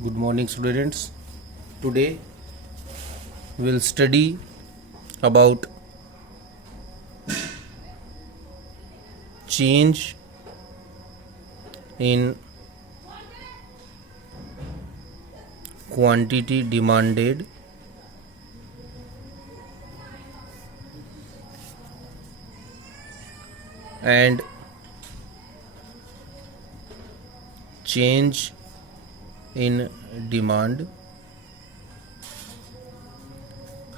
Good morning, students. Today we'll study about change in quantity demanded and change in demand,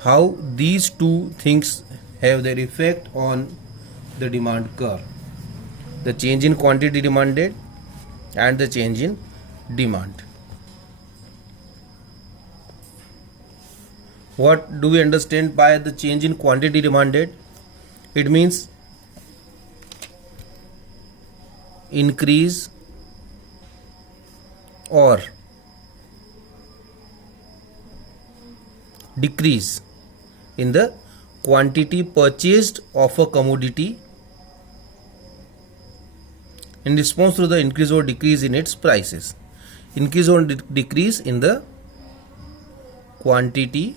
how these two things have their effect on the demand curve, the change in quantity demanded and the change in demand. What do we understand by the change in quantity demanded? It means increase or decrease in the quantity purchased of a commodity in response to the increase or decrease in its prices. Increase or decrease in the quantity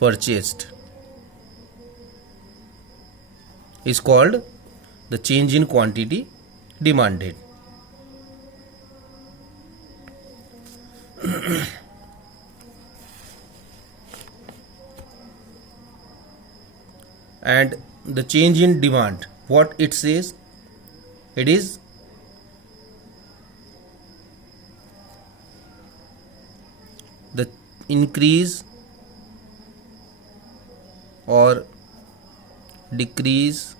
purchased is called the change in quantity demanded. And the change in demand, what it says, it is the increase or decrease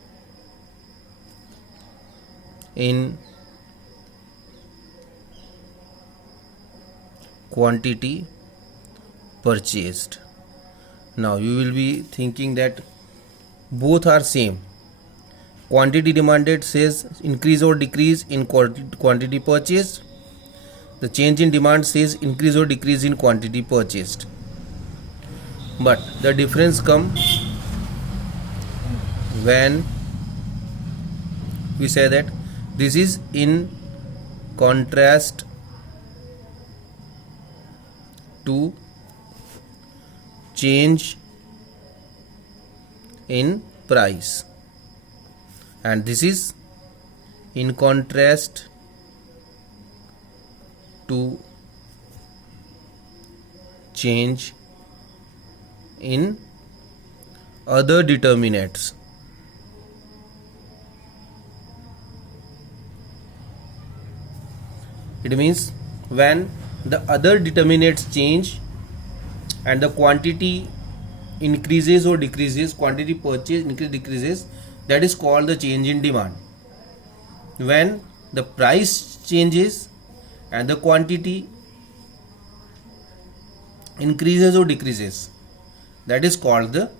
in quantity purchased. Now you will be thinking that both are same. Quantity demanded says increase or decrease in quantity purchased. The change in demand says increase or decrease in quantity purchased. But the difference comes when we say that this is in contrast to change in price, and this is in contrast to change in other determinants. It means when the other determinants change and the quantity increases or decreases, quantity purchased increase decreases, that is called the change in demand. When the price changes and the quantity increases or decreases, that is called the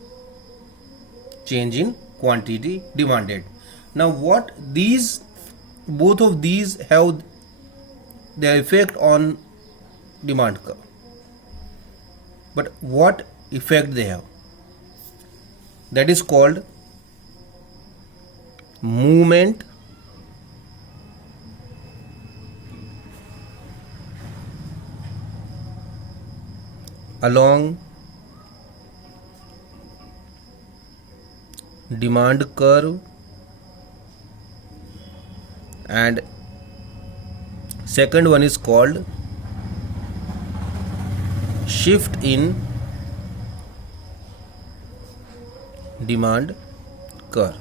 change in quantity demanded. Now what both of these have their effect on demand curve, but what effect they have, that is called movement along demand curve, and second one is called shift in demand curve.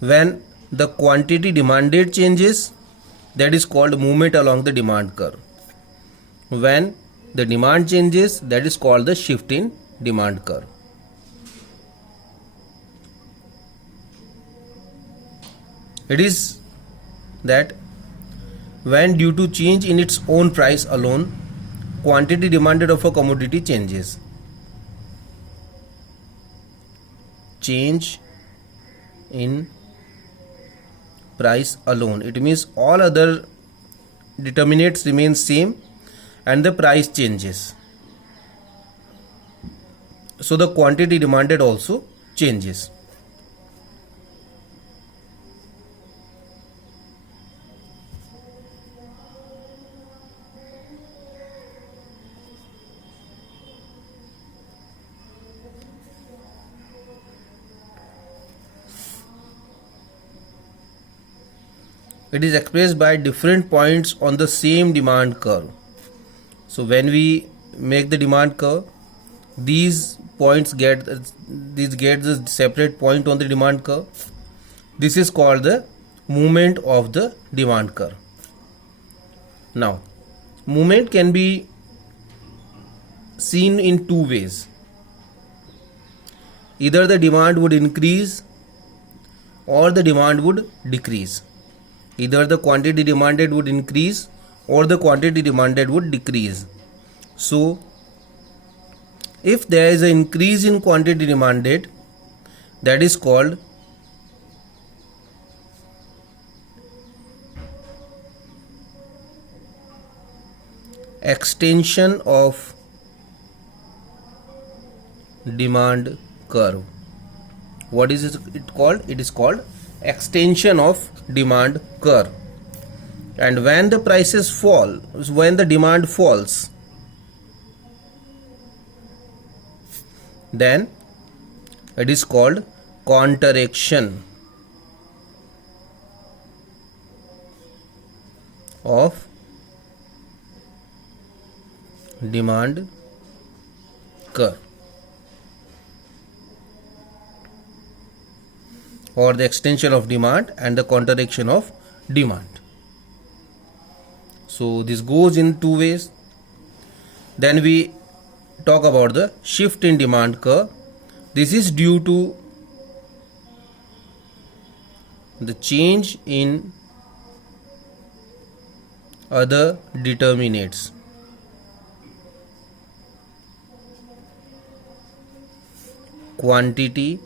When the quantity demanded changes, that is called movement along the demand curve. When the demand changes, that is called the shift in demand curve. It is that when due to change in its own price alone, quantity demanded of a commodity changes. Change in price alone, it means all other determinants remain same and the price changes, so the quantity demanded also changes. it is expressed by different points on the same demand curve. So when we make the demand curve, these points get the separate point on the demand curve. This is called the movement of the demand curve. Now, movement can be seen in two ways. Either the demand would increase or the demand would decrease. Either the quantity demanded would increase or the quantity demanded would decrease. So, if there is an increase in quantity demanded, that is called extension of demand curve. What is it called? It is called extension of demand curve. And when the prices fall, when the demand falls, then it is called contraction of demand curve, or the extension of demand and the contraction of demand. So this goes in two ways. Then we talk about the shift in demand curve. This is due to the change in other determinants. Quantity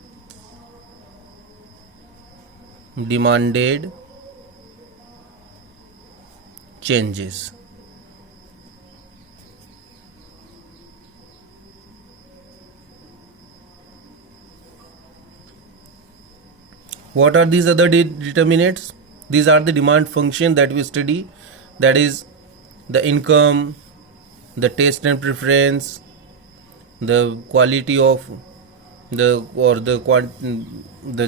demanded changes. What are these other determinants? These are the demand function that we study, that is the income, the taste and preference, the quality of the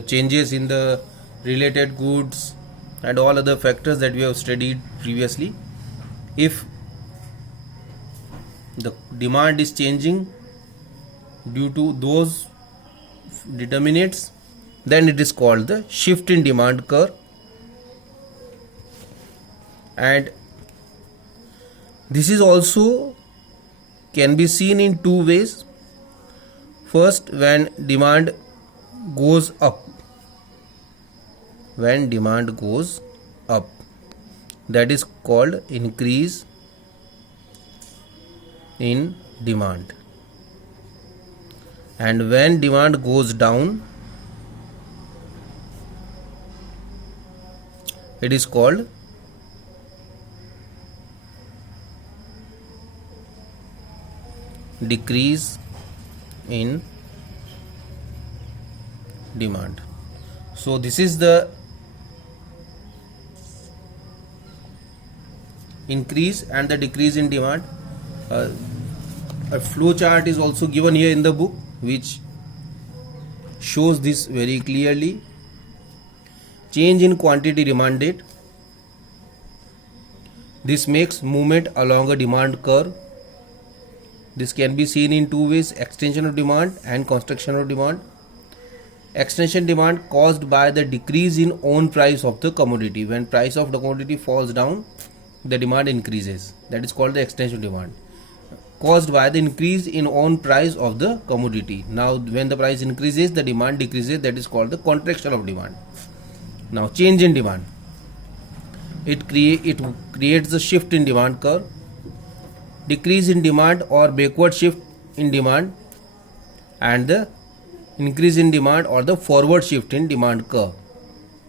changes in the related goods, and all other factors that we have studied previously. If the demand is changing due to those determinants, then it is called the shift in demand curve. And this is also can be seen in two ways. First, when demand goes up, that is called increase in demand. And when demand goes down, it is called decrease in demand. So this is the increase and the decrease in demand. A flow chart is also given here in the book, which shows this very clearly. Change in quantity demanded. This makes movement along a demand curve. This can be seen in two ways: extension of demand and contraction of demand. Extension demand caused by the decrease in own price of the commodity. When price of the commodity falls down, the demand increases. That is called the extension demand, caused by the increase in own price of the commodity. Now when the price increases, the demand decreases. That is called the contraction of demand. Now change in demand. It creates a shift in demand curve. Decrease in demand or backward shift in demand, and the increase in demand or the forward shift in demand curve.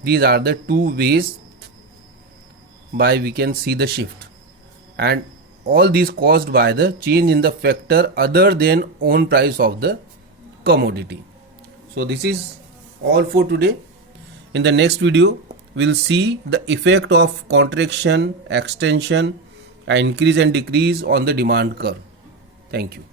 These are the two ways by we can see the shift, and all these caused by the change in the factor other than own price of the commodity. So this is all for today. In the next video, we'll see the effect of contraction, extension, and increase and decrease on the demand curve. Thank you.